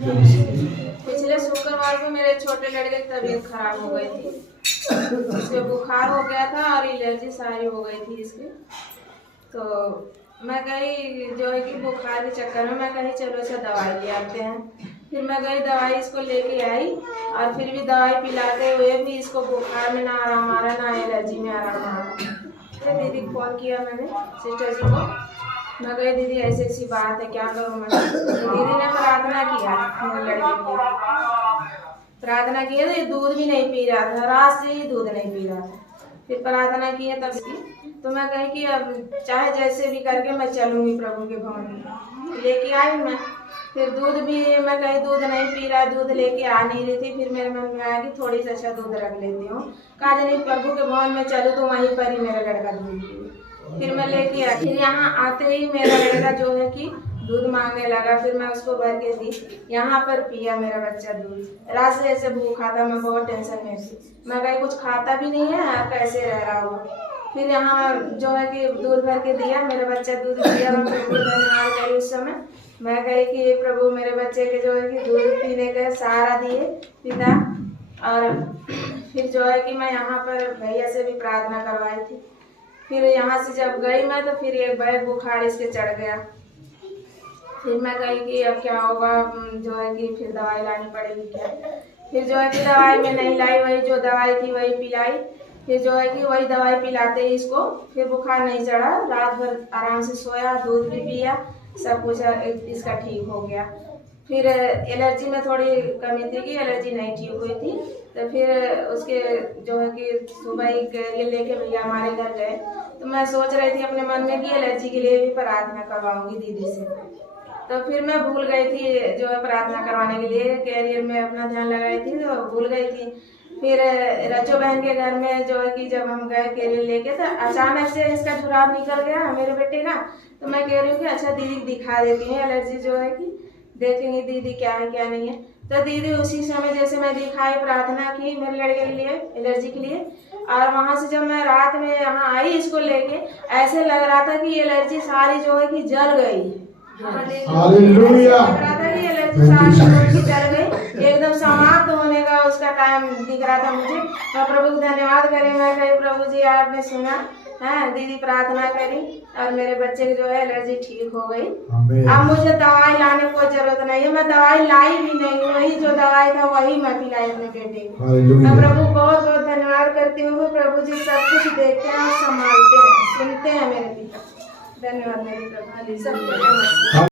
पिछले शुक्रवार को मेरे छोटे लड़के की तबीयत खराब हो गई थी। इसके बुखार हो गया था और एलर्जी सारी हो गई थी इसके। तो मैं गई जो है कि बुखार के चक्कर में मैं कही चलो अच्छा दवाई ले आते हैं। फिर मैं गई दवाई इसको लेके आई और फिर भी दवाई पिलाते हुए भी इसको बुखार में ना आराम आ रहा ना एलर्जी में आराम आ रहा। फिर दीदी को कॉल किया मैंने, सिस्टर जी को। मैं गई दीदी ऐसी ऐसी बात है क्या करूँ मैं। दीदी ने प्रार्थना किया मेरे लड़के के लिए, प्रार्थना की तो ये दूध भी नहीं पी रहा था, रात से ही दूध नहीं पी रहा था। फिर प्रार्थना की है तब की तो मैं कही कि अब चाहे जैसे भी करके मैं चलूंगी प्रभु के भवन में। लेके आई मैं, फिर दूध भी मैं कही दूध नहीं पी रहा, दूध लेके आ नहीं रही थी। फिर मेरे मन में आया कि थोड़ी सा अच्छा दूध रख लेती हूँ, कहा नहीं प्रभु के भवन में चलूँ तो वहीं पर ही मेरा लड़का दूध पिए। फिर मैं लेके आई, फिर यहाँ आते ही मेरा लड़का जो है कि दूध मांगने लगा। फिर मैं उसको भर के दी, यहाँ पर पिया मेरा बच्चा दूध। रात से ऐसे भूखा था, मैं बहुत टेंशन में थी। मैं कहीं कुछ खाता भी नहीं है, कैसे रह रहा होगा। फिर यहाँ जो है कि दूध भर के दिया, मेरा बच्चा दूध पिया। मैं प्रभु धन्यवाद करी उस समय। मैं कही कि प्रभु मेरे बच्चे के जो है कि दूध पीने का सहारा दिए पिता। और फिर जो है कि मैं यहाँ पर भैया से भी प्रार्थना करवाई थी। फिर यहाँ से जब गई मैं तो फिर एक बैग बुखार इसके चढ़ गया। फिर मैं कही कि अब क्या होगा, जो है कि फिर दवाई लानी पड़ेगी क्या। फिर जो है कि दवाई में नहीं लाई, वही जो दवाई थी वही पिलाई। फिर जो है कि वही दवाई पिलाते ही इसको फिर बुखार नहीं चढ़ा। रात भर आराम से सोया, दूध भी पिया, सब कुछ इसका ठीक हो गया। फिर एलर्जी में थोड़ी कमी थी कि एलर्जी नहीं ठीक हुई थी। तो फिर उसके जो है कि सुबह ही कैरियर लेके भैया हमारे घर गए। तो मैं सोच रही थी अपने मन में कि एलर्जी के लिए भी प्रार्थना करवाऊंगी दीदी से। तो फिर मैं भूल गई थी जो है प्रार्थना करवाने के लिए, कैरियर में अपना ध्यान लगाई थी तो भूल गई थी। फिर रजो बहन के घर में जो है कि जब हम गए कैरियर लेके तो अचानक से इसका जुराब निकल गया मेरे बेटे का। तो मैं कह रही हूँ कि अच्छा दीदी दिखा देती हूँ, एलर्जी जो है कि देखेंगे दीदी क्या है क्या नहीं है। तो दीदी उसी समय जैसे मैं दिखाई प्रार्थना की मेरे लड़के के लिए एलर्जी के लिए। और वहां से जब मैं रात में यहाँ आई इसको लेके, ऐसे लग रहा था कि एलर्जी सारी जो है कि जल गई है। हालेलुया। लग रहा था कि एलर्जी सारी जो है कि जल गई, एकदम समाप्त होने का उसका टाइम दिख रहा था मुझे। मैं प्रभु को धन्यवाद करी। मैं कही प्रभु जी आपने सुना है, दीदी प्रार्थना करी और मेरे बच्चे की जो है एलर्जी ठीक हो गई। अब मुझे दवाई लाने की कोई जरूरत नहीं है, मैं दवाई लाई भी नहीं, वही जो दवाई था वही मैं पिलाई अपने बेटे को। मैं प्रभु बहुत बहुत धन्यवाद करती हूँ। प्रभु जी सब कुछ देखते हैं, संभालते हैं, सुनते हैं मेरे पिता। धन्यवाद मेरे प्रभु, सब